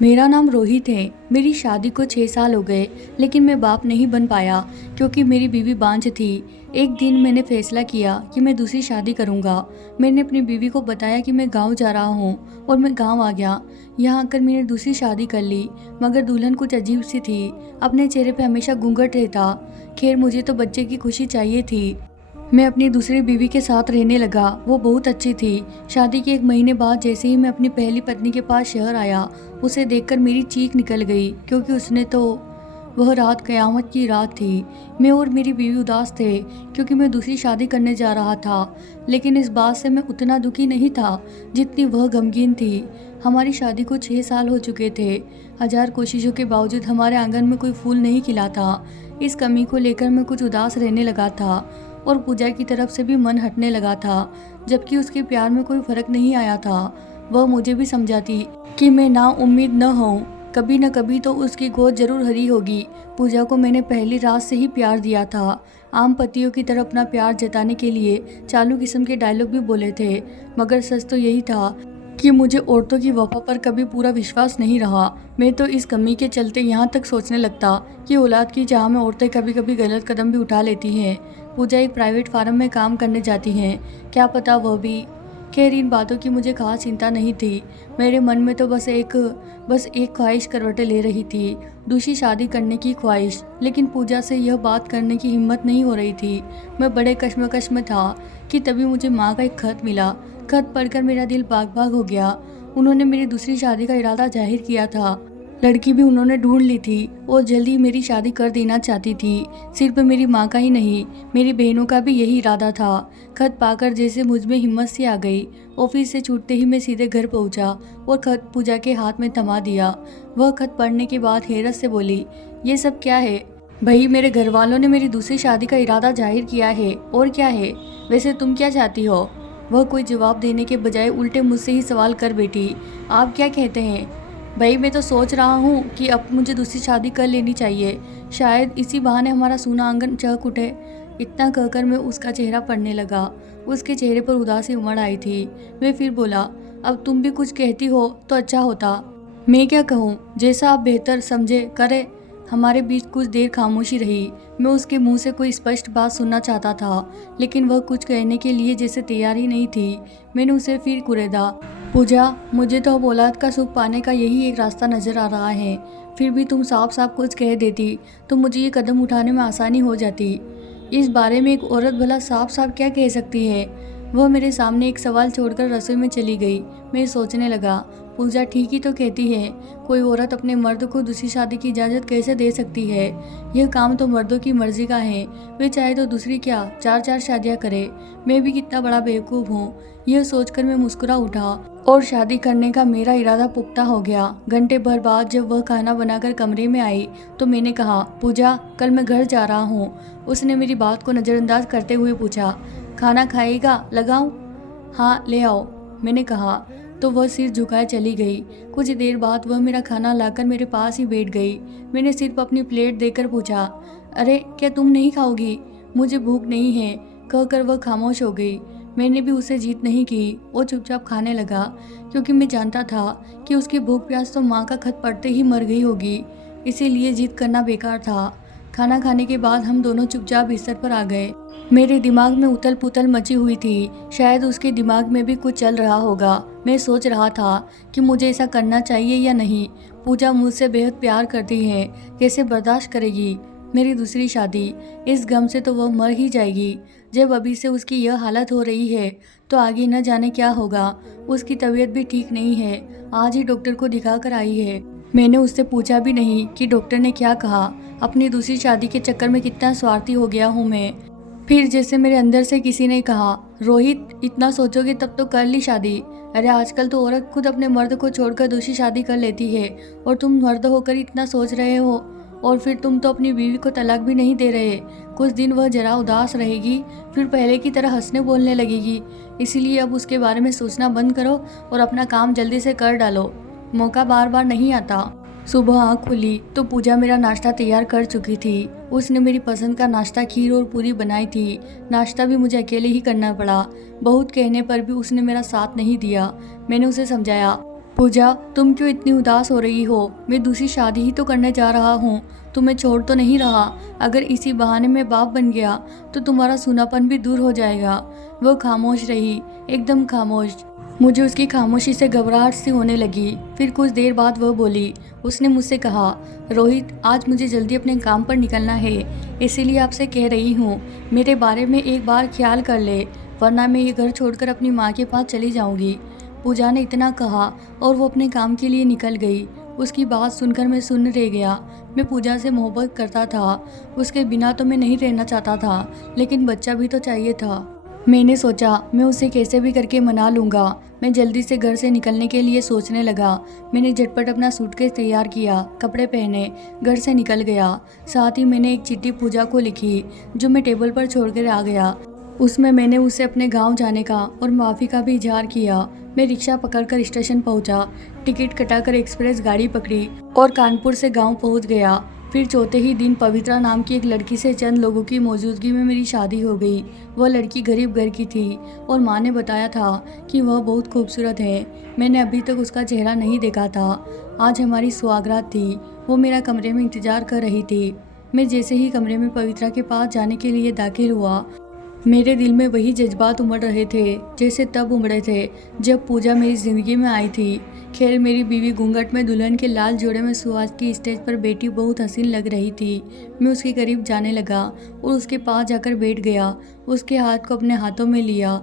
मेरा नाम रोहित है। मेरी शादी को 6 साल हो गए, लेकिन मैं बाप नहीं बन पाया क्योंकि मेरी बीवी बांझ थी। एक दिन मैंने फैसला किया कि मैं दूसरी शादी करूंगा। मैंने अपनी बीवी को बताया कि मैं गांव जा रहा हूं और मैं गांव आ गया। यहाँ आकर मैंने दूसरी शादी कर ली, मगर दुल्हन कुछ अजीब सी थी। अपने चेहरे पे हमेशा घूंघट रहता। खैर, मुझे तो बच्चे की खुशी चाहिए थी। मैं अपनी दूसरी बीवी के साथ रहने लगा। वो बहुत अच्छी थी। शादी के 1 महीने बाद जैसे ही मैं अपनी पहली पत्नी के पास शहर आया, उसे देखकर मेरी चीख निकल गई, क्योंकि उसने तो वह रात कयामत की रात थी। मैं और मेरी बीवी उदास थे क्योंकि मैं दूसरी शादी करने जा रहा था, लेकिन इस बात से मैं उतना दुखी नहीं था जितनी वह गमगीन थी। हमारी शादी को 6 साल हो चुके थे। हजार कोशिशों के बावजूद हमारे आंगन में कोई फूल नहीं खिला था। इस कमी को लेकर मैं कुछ उदास रहने लगा था और पूजा की तरफ से भी मन हटने लगा था, जबकि उसके प्यार में कोई फर्क नहीं आया था। वह मुझे भी समझाती कि मैं ना उम्मीद न हूँ, कभी न कभी तो उसकी गोद जरूर हरी होगी। पूजा को मैंने पहली रात से ही प्यार दिया था। आम पतियों की तरह अपना प्यार जताने के लिए चालू किस्म के डायलॉग भी बोले थे, मगर सच तो यही था कि मुझे औरतों की वफा पर कभी पूरा विश्वास नहीं रहा। मैं तो इस कमी के चलते यहाँ तक सोचने लगता कि औलाद की चाह में औरतें कभी कभी गलत कदम भी उठा लेती हैं। पूजा एक प्राइवेट फार्म में काम करने जाती हैं, क्या पता वह भी। खैर, इन बातों की मुझे खास चिंता नहीं थी। मेरे मन में तो बस एक ख्वाहिश करवटें ले रही थी, दूसरी शादी करने की ख्वाहिश। लेकिन पूजा से यह बात करने की हिम्मत नहीं हो रही थी। मैं बड़े कश्मकश में था कि तभी मुझे माँ का एक खत मिला। खत पढ़कर मेरा दिल बाग बाग हो गया। उन्होंने मेरी दूसरी शादी का इरादा जाहिर किया था। लड़की भी उन्होंने ढूंढ ली थी और जल्दी मेरी शादी कर देना चाहती थी। सिर्फ मेरी माँ का ही नहीं, मेरी बहनों का भी यही इरादा था। खत पाकर जैसे मुझ में हिम्मत सी आ गई। ऑफिस से छूटते ही मैं सीधे घर पहुंचा और खत पूजा के हाथ में थमा दिया। वह खत पढ़ने के बाद हैरत से बोली, ये सब क्या है? भाई, मेरे घर वालों ने मेरी दूसरी शादी का इरादा जाहिर किया है, और क्या है? वैसे तुम क्या चाहती हो? वह कोई जवाब देने के बजाय उल्टे मुझसे ही सवाल कर बैठी, आप क्या कहते हैं? भाई, मैं तो सोच रहा हूँ कि अब मुझे दूसरी शादी कर लेनी चाहिए। शायद इसी बहाने हमारा सूना आंगन चहक उठे। इतना कहकर मैं उसका चेहरा पढ़ने लगा। उसके चेहरे पर उदासी उमड़ आई थी। मैं फिर बोला, अब तुम भी कुछ कहती हो तो अच्छा होता। मैं क्या कहूँ, जैसा आप बेहतर समझे करे। हमारे बीच कुछ देर खामोशी रही। मैं उसके मुंह से कोई स्पष्ट बात सुनना चाहता था, लेकिन वह कुछ कहने के लिए जैसे तैयार ही नहीं थी। मैंने उसे फिर कुरेदा, पूजा, मुझे तो अब औलाद का सुख पाने का यही एक रास्ता नजर आ रहा है। फिर भी तुम साफ साफ कुछ कह देती तो मुझे ये कदम उठाने में आसानी हो जाती। इस बारे में एक औरत भला साफ साफ क्या कह सकती है? वह मेरे सामने एक सवाल छोड़कर रसोई में चली गई। मैं सोचने लगा, पूजा ठीक ही तो कहती है। कोई औरत अपने मर्द को दूसरी शादी की इजाज़त कैसे दे सकती है? यह काम तो मर्दों की मर्जी का है। वे चाहे तो दूसरी क्या 4-4 शादियां करे। मैं भी कितना बड़ा बेवकूफ़ हूँ। यह सोचकर मैं मुस्कुरा उठा और शादी करने का मेरा इरादा पुख्ता हो गया। घंटे भर बाद जब वह खाना बनाकर कमरे में आई तो मैंने कहा, पूजा, कल मैं घर जा रहा हूँ। उसने मेरी बात को नज़रअंदाज करते हुए पूछा, खाना खाएगा? लगाऊं? हाँ, ले आओ, मैंने कहा। तो वह सिर झुकाए चली गई। कुछ देर बाद वह मेरा खाना लाकर मेरे पास ही बैठ गई। मैंने सिर्फ अपनी प्लेट देकर पूछा, अरे क्या तुम नहीं खाओगी? मुझे भूख नहीं है, कहकर वह खामोश हो गई। मैंने भी उसे जीत नहीं की और चुपचाप खाने लगा, क्योंकि मैं जानता था कि उसकी भूख प्यास तो माँ का खत पढ़ते ही मर गई होगी। इसीलिए जिद करना बेकार था। खाना खाने के बाद हम दोनों चुपचाप बिस्तर पर आ गए। मेरे दिमाग में उथल पुथल मची हुई थी। शायद उसके दिमाग में भी कुछ चल रहा होगा। मैं सोच रहा था कि मुझे ऐसा करना चाहिए या नहीं। पूजा मुझसे बेहद प्यार करती है, कैसे बर्दाश्त करेगी मेरी दूसरी शादी? इस गम से तो वह मर ही जाएगी। जब अभी से उसकी यह हालत हो रही है तो आगे न जाने क्या होगा। उसकी तबीयत भी ठीक नहीं है। आज ही डॉक्टर को दिखा कर आई है। मैंने उससे पूछा भी नहीं कि डॉक्टर ने क्या कहा। अपनी दूसरी शादी के चक्कर में कितना स्वार्थी हो गया हूँ मैं। फिर जैसे मेरे अंदर से किसी ने कहा, रोहित, इतना सोचोगे तब तो कर ली शादी। अरे आजकल तो औरत खुद अपने मर्द को छोड़कर दूसरी शादी कर लेती है, और तुम मर्द होकर इतना सोच रहे हो। और फिर तुम तो अपनी बीवी को तलाक भी नहीं दे रहे। कुछ दिन वह जरा उदास रहेगी, फिर पहले की तरह हंसने बोलने लगेगी। इसीलिए अब उसके बारे में सोचना बंद करो और अपना काम जल्दी से कर डालो। मौका बार बार नहीं आता। सुबह आँख खुली तो पूजा मेरा नाश्ता तैयार कर चुकी थी। उसने मेरी पसंद का नाश्ता, खीर और पूरी बनाई थी। नाश्ता भी मुझे अकेले ही करना पड़ा। बहुत कहने पर भी उसने मेरा साथ नहीं दिया। मैंने उसे समझाया, पूजा, तुम क्यों इतनी उदास हो रही हो? मैं दूसरी शादी ही तो करने जा रहा हूँ, तुम्हें छोड़ तो नहीं रहा। अगर इसी बहाने मैं बाप बन गया तो तुम्हारा सूनापन भी दूर हो जाएगा। वो खामोश रही, एकदम खामोश। मुझे उसकी खामोशी से घबराहट सी होने लगी। फिर कुछ देर बाद वह बोली। उसने मुझसे कहा, रोहित, आज मुझे जल्दी अपने काम पर निकलना है, इसीलिए आपसे कह रही हूँ, मेरे बारे में एक बार ख्याल कर ले, वरना मैं ये घर छोड़कर अपनी माँ के पास चली जाऊँगी। पूजा ने इतना कहा और वो अपने काम के लिए निकल गई। उसकी बात सुनकर मैं सुन्न रह गया। मैं पूजा से मोहब्बत करता था, उसके बिना तो मैं नहीं रहना चाहता था, लेकिन बच्चा भी तो चाहिए था। मैंने सोचा मैं उसे कैसे भी करके मना लूँगा। मैं जल्दी से घर से निकलने के लिए सोचने लगा। मैंने झटपट अपना सूटकेस तैयार किया, कपड़े पहने, घर से निकल गया। साथ ही मैंने एक चिट्ठी पूजा को लिखी, जो मैं टेबल पर छोड़कर आ गया। उसमें मैंने उसे अपने गांव जाने का और माफ़ी का भी इजहार किया। मैं रिक्शा पकड़कर स्टेशन पहुंचा, टिकट कटाकर एक्सप्रेस गाड़ी पकड़ी और कानपुर से गांव पहुंच गया। फिर चौथे ही दिन पवित्रा नाम की एक लड़की से चंद लोगों की मौजूदगी में मेरी शादी हो गई। वह लड़की गरीब घर की थी और माँ ने बताया था कि वह बहुत खूबसूरत है। मैंने अभी तक उसका चेहरा नहीं देखा था। आज हमारी सुहागरात थी। वो मेरा कमरे में इंतजार कर रही थी। मैं जैसे ही कमरे में पवित्रा के पास जाने के लिए दाखिल हुआ, मेरे दिल में वही जज्बात उमड़ रहे थे जैसे तब उमड़े थे जब पूजा मेरी ज़िंदगी में आई थी। खैर, मेरी बीवी घूंघट में दुल्हन के लाल जोड़े में सुहास की स्टेज पर बैठी बहुत हसीन लग रही थी। मैं उसके करीब जाने लगा और उसके पास जाकर बैठ गया, उसके हाथ को अपने हाथों में लिया।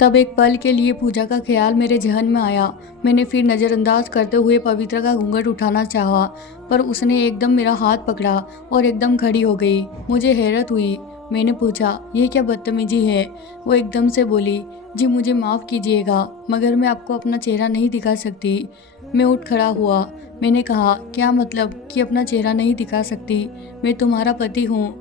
तब एक पल के लिए पूजा का ख्याल मेरे जहन में आया। मैंने फिर नज़रअंदाज करते हुए पवित्रा का घूंघट उठाना चाहा, पर उसने एकदम मेरा हाथ पकड़ा और एकदम खड़ी हो गई। मुझे हैरत हुई। मैंने पूछा, ये क्या बदतमीजी है? वो एकदम से बोली, जी मुझे माफ़ कीजिएगा, मगर मैं आपको अपना चेहरा नहीं दिखा सकती। मैं उठ खड़ा हुआ। मैंने कहा, क्या मतलब कि अपना चेहरा नहीं दिखा सकती? मैं तुम्हारा पति हूँ,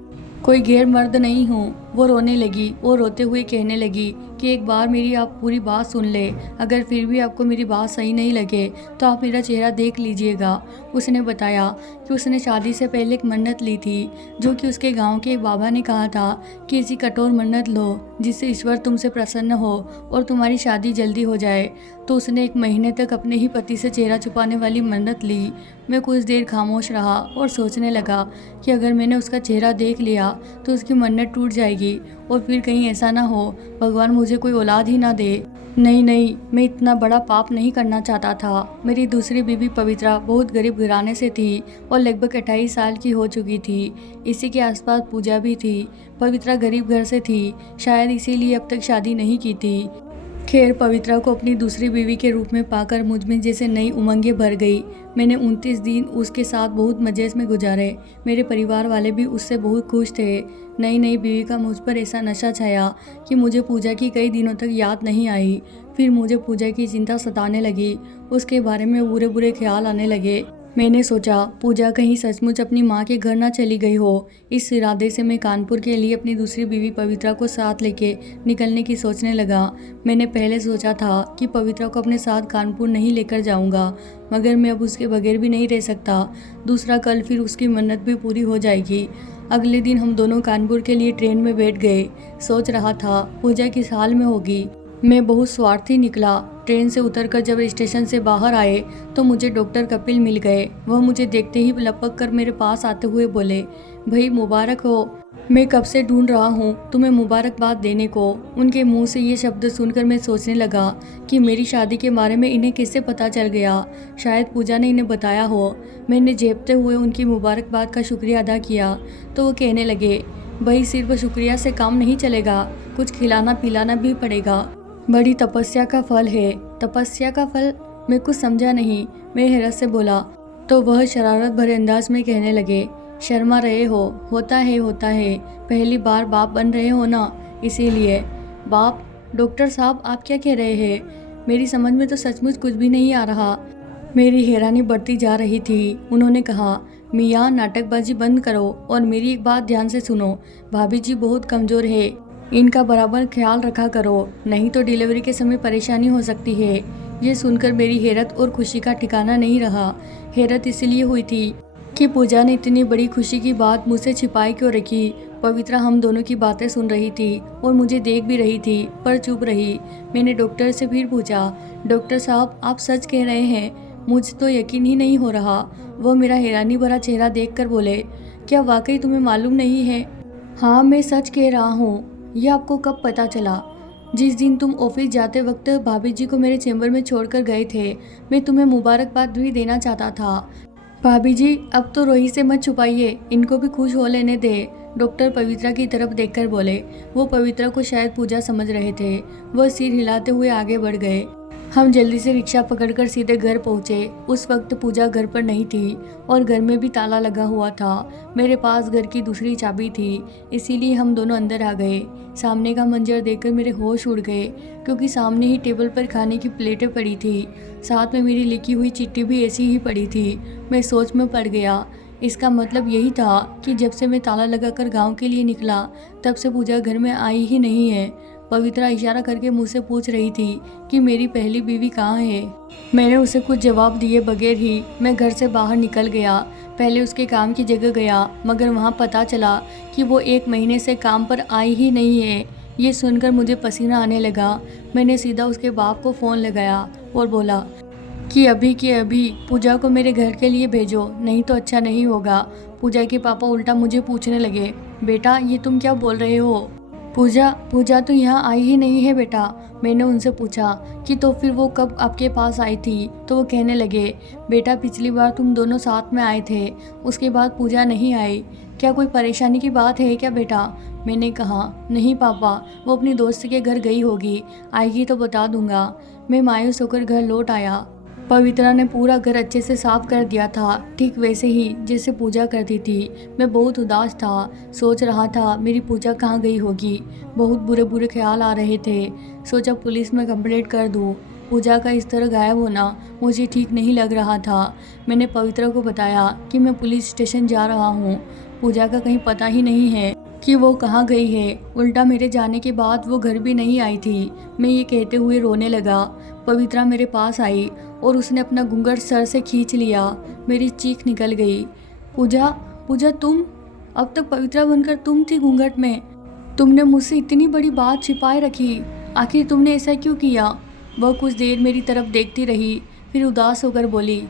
कोई गैर मर्द नहीं हूँ। वो रोने लगी और रोते हुए कहने लगी कि एक बार मेरी आप पूरी बात सुन ले, अगर फिर भी आपको मेरी बात सही नहीं लगे तो आप मेरा चेहरा देख लीजिएगा। उसने बताया कि उसने शादी से पहले एक मन्नत ली थी, जो कि उसके गांव के एक बाबा ने कहा था कि ऐसी कठोर मन्नत लो जिससे ईश्वर तुमसे प्रसन्न हो और तुम्हारी शादी जल्दी हो जाए। तो उसने 1 महीने तक अपने ही पति से चेहरा छुपाने वाली मन्नत ली। मैं कुछ देर खामोश रहा और सोचने लगा कि अगर मैंने उसका चेहरा देख लिया तो उसकी मन्नत टूट जाएगी और फिर कहीं ऐसा ना हो भगवान मुझे कोई औलाद ही ना दे। नहीं, मैं इतना बड़ा पाप नहीं करना चाहता था। मेरी दूसरी बीवी पवित्रा बहुत गरीब घराने से थी और लगभग 28 साल की हो चुकी थी। इसी के आसपास पूजा भी थी। पवित्रा गरीब घर से थी, शायद इसीलिए अब तक शादी नहीं की थी। खैर, पवित्रा को अपनी दूसरी बीवी के रूप में पाकर मुझ में जैसे नई उमंगें भर गई। मैंने 29 दिन उसके साथ बहुत मजे में गुजारे। मेरे परिवार वाले भी उससे बहुत खुश थे। नई बीवी का मुझ पर ऐसा नशा छाया कि मुझे पूजा की कई दिनों तक याद नहीं आई। फिर मुझे पूजा की चिंता सताने लगी, उसके बारे में बुरे बुरे ख्याल आने लगे। मैंने सोचा पूजा कहीं सचमुच अपनी माँ के घर ना चली गई हो। इस इरादे से मैं कानपुर के लिए अपनी दूसरी बीवी पवित्रा को साथ लेके निकलने की सोचने लगा। मैंने पहले सोचा था कि पवित्रा को अपने साथ कानपुर नहीं लेकर जाऊंगा, मगर मैं अब उसके बगैर भी नहीं रह सकता। दूसरा, कल फिर उसकी मन्नत भी पूरी हो जाएगी। अगले दिन हम दोनों कानपुर के लिए ट्रेन में बैठ गए। सोच रहा था पूजा किस हाल में होगी। मैं बहुत स्वार्थी निकला। ट्रेन से उतरकर जब स्टेशन से बाहर आए तो मुझे डॉक्टर कपिल मिल गए। वह मुझे देखते ही लपक कर मेरे पास आते हुए बोले, भाई मुबारक हो, मैं कब से ढूंढ रहा हूँ तुम्हें मुबारकबाद देने को। उनके मुंह से ये शब्द सुनकर मैं सोचने लगा कि मेरी शादी के बारे में इन्हें कैसे पता चल गया। शायद पूजा ने इन्हें बताया हो। मैंने झेपते हुए उनकी मुबारकबाद का शुक्रिया अदा किया तो वो कहने लगे, भाई सिर्फ शुक्रिया से काम नहीं चलेगा, कुछ खिलाना पिलाना भी पड़ेगा। बड़ी तपस्या का फल है। तपस्या का फल? मैं कुछ समझा नहीं। मैं हैरत से बोला तो वह शरारत भरे अंदाज में कहने लगे, शर्मा रहे हो? होता है, पहली बार बाप बन रहे हो ना, इसीलिए। बाप? डॉक्टर साहब आप क्या कह रहे हैं? मेरी समझ में तो सचमुच कुछ भी नहीं आ रहा। मेरी हैरानी बढ़ती जा रही थी। उन्होंने कहा, मियाँ नाटकबाजी बंद करो और मेरी एक बात ध्यान से सुनो। भाभी जी बहुत कमज़ोर है, इनका बराबर ख्याल रखा करो, नहीं तो डिलीवरी के समय परेशानी हो सकती है। ये सुनकर मेरी हैरत और खुशी का ठिकाना नहीं रहा। हैरत इसलिए हुई थी कि पूजा ने इतनी बड़ी खुशी की बात मुझसे छिपाई क्यों रखी। पवित्रा हम दोनों की बातें सुन रही थी और मुझे देख भी रही थी, पर चुप रही। मैंने डॉक्टर से फिर पूछा, डॉक्टर साहब आप सच कह रहे हैं? मुझे तो यकीन ही नहीं हो रहा। वह मेरा हैरानी भरा चेहरा देखकर बोले, क्या वाकई तुम्हें मालूम नहीं है? हाँ मैं सच कह रहा हूँ। यह आपको कब पता चला? जिस दिन तुम ऑफिस जाते वक्त भाभी जी को मेरे चैम्बर में छोड़कर गए थे। मैं तुम्हें मुबारकबाद भी देना चाहता था। भाभी जी अब तो रोही से मत छुपाइए, इनको भी खुश हो लेने दे। डॉक्टर पवित्रा की तरफ देखकर बोले। वो पवित्रा को शायद पूजा समझ रहे थे। वह सिर हिलाते हुए आगे बढ़ गए। हम जल्दी से रिक्शा पकड़कर सीधे घर पहुंचे। उस वक्त पूजा घर पर नहीं थी और घर में भी ताला लगा हुआ था। मेरे पास घर की दूसरी चाबी थी, इसीलिए हम दोनों अंदर आ गए। सामने का मंजर देखकर मेरे होश उड़ गए, क्योंकि सामने ही टेबल पर खाने की प्लेटें पड़ी थी। साथ में मेरी लिखी हुई चिट्ठी भी ऐसी ही पड़ी थी। मैं सोच में पड़ गया। इसका मतलब यही था कि जब से मैं ताला लगाकर गांव के लिए निकला, तब से पूजा घर में आई ही नहीं है। पवित्रा इशारा करके मुझसे पूछ रही थी कि मेरी पहली बीवी कहाँ है। मैंने उसे कुछ जवाब दिए बगैर ही मैं घर से बाहर निकल गया। पहले उसके काम की जगह गया, मगर वहाँ पता चला कि वो 1 महीने से काम पर आई ही नहीं है। ये सुनकर मुझे पसीना आने लगा। मैंने सीधा उसके बाप को फ़ोन लगाया और बोला कि अभी के अभी पूजा को मेरे घर के लिए भेजो, नहीं तो अच्छा नहीं होगा। पूजा के पापा उल्टा मुझे पूछने लगे, बेटा ये तुम क्या बोल रहे हो? पूजा तो यहाँ आई ही नहीं है बेटा। मैंने उनसे पूछा कि तो फिर वो कब आपके पास आई थी? तो वो कहने लगे, बेटा पिछली बार तुम दोनों साथ में आए थे, उसके बाद पूजा नहीं आई। क्या कोई परेशानी की बात है क्या बेटा? मैंने कहा, नहीं पापा, वो अपनी दोस्त के घर गई होगी, आएगी तो बता दूंगा। मैं मायूस होकर घर लौट आया। पवित्रा ने पूरा घर अच्छे से साफ कर दिया था, ठीक वैसे ही जैसे पूजा करती थी। मैं बहुत उदास था, सोच रहा था मेरी पूजा कहाँ गई होगी। बहुत बुरे बुरे ख्याल आ रहे थे। सोचा पुलिस में कंप्लेंट कर दूँ। पूजा का इस तरह गायब होना मुझे ठीक नहीं लग रहा था। मैंने पवित्रा को बताया कि मैं पुलिस स्टेशन जा रहा हूँ। पूजा का कहीं पता ही नहीं है कि वो कहाँ गई है। उल्टा मेरे जाने के बाद वो घर भी नहीं आई थी। मैं ये कहते हुए रोने लगा। पवित्रा मेरे पास आई और उसने अपना घूंघट सर से खींच लिया। मेरी चीख निकल गई। पूजा तुम? अब तक पवित्रा बनकर तुम थी घूंघट में? तुमने मुझसे इतनी बड़ी बात छिपाए रखी, आखिर तुमने ऐसा क्यों किया? वह कुछ देर मेरी तरफ देखती रही, फिर उदास होकर बोली,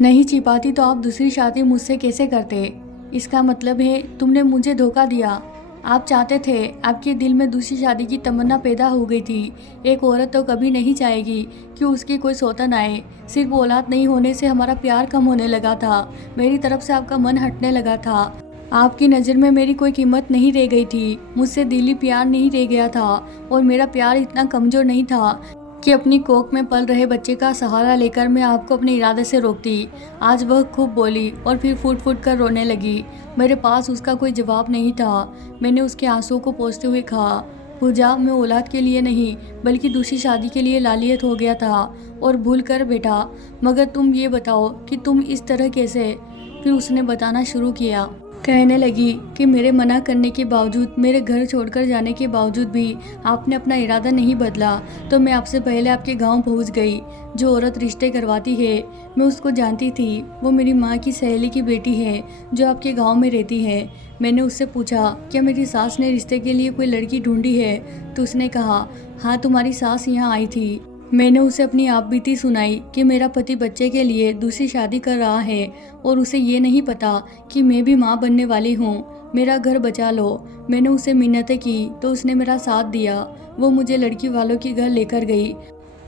नहीं छिपाती तो आप दूसरी शादी मुझसे कैसे करते? इसका मतलब है तुमने मुझे धोखा दिया। आप चाहते थे, आपके दिल में दूसरी शादी की तमन्ना पैदा हो गई थी। एक औरत तो कभी नहीं चाहेगी कि उसकी कोई सौतन आए। सिर्फ औलाद नहीं होने से हमारा प्यार कम होने लगा था। मेरी तरफ से आपका मन हटने लगा था। आपकी नज़र में मेरी कोई कीमत नहीं रह गई थी। मुझसे दिली प्यार नहीं रह गया था और मेरा प्यार इतना कमज़ोर नहीं था कि अपनी कोख में पल रहे बच्चे का सहारा लेकर मैं आपको अपने इरादे से रोकती। आज वह खूब बोली और फिर फूट फूट कर रोने लगी। मेरे पास उसका कोई जवाब नहीं था। मैंने उसके आंसुओं को पोंछते हुए कहा, पूजा मैं औलाद के लिए नहीं बल्कि दूसरी शादी के लिए लालियत हो गया था और भूल कर बेटा, मगर तुम ये बताओ कि तुम इस तरह कैसे? फिर उसने बताना शुरू किया। कहने लगी कि मेरे मना करने के बावजूद, मेरे घर छोड़कर जाने के बावजूद भी आपने अपना इरादा नहीं बदला, तो मैं आपसे पहले आपके गांव पहुंच गई। जो औरत रिश्ते करवाती है मैं उसको जानती थी। वो मेरी माँ की सहेली की बेटी है जो आपके गांव में रहती है। मैंने उससे पूछा, क्या मेरी सास ने रिश्ते के लिए कोई लड़की ढूंढी है? तो उसने कहा, हाँ तुम्हारी सास यहाँ आई थी। मैंने उसे अपनी आप बीती सुनाई कि मेरा पति बच्चे के लिए दूसरी शादी कर रहा है और उसे ये नहीं पता कि मैं भी माँ बनने वाली हूँ। मेरा घर बचा लो। मैंने उसे मिन्नतें की तो उसने मेरा साथ दिया। वो मुझे लड़की वालों के घर लेकर गई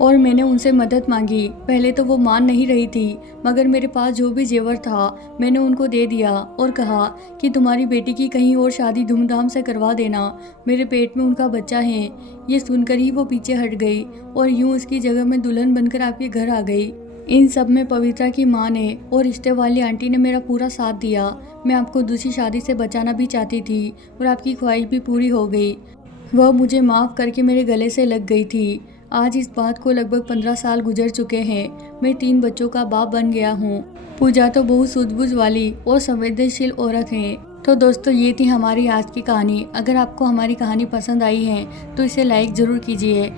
और मैंने उनसे मदद मांगी। पहले तो वो मान नहीं रही थी, मगर मेरे पास जो भी जेवर था मैंने उनको दे दिया और कहा कि तुम्हारी बेटी की कहीं और शादी धूमधाम से करवा देना, मेरे पेट में उनका बच्चा है। ये सुनकर ही वो पीछे हट गई और यूं उसकी जगह में दुल्हन बनकर आपके घर आ गई। इन सब में पवित्रा की माँ ने और रिश्ते वाली आंटी ने मेरा पूरा साथ दिया। मैं आपको दूसरी शादी से बचाना भी चाहती थी और आपकी ख्वाहिश भी पूरी हो गई। वह मुझे माफ़ करके मेरे गले से लग गई थी। आज इस बात को लगभग 15 साल गुजर चुके हैं। मैं 3 बच्चों का बाप बन गया हूँ। पूजा तो बहुत सूझबूझ वाली और संवेदनशील औरत है। तो दोस्तों ये थी हमारी आज की कहानी। अगर आपको हमारी कहानी पसंद आई है तो इसे लाइक ज़रूर कीजिए।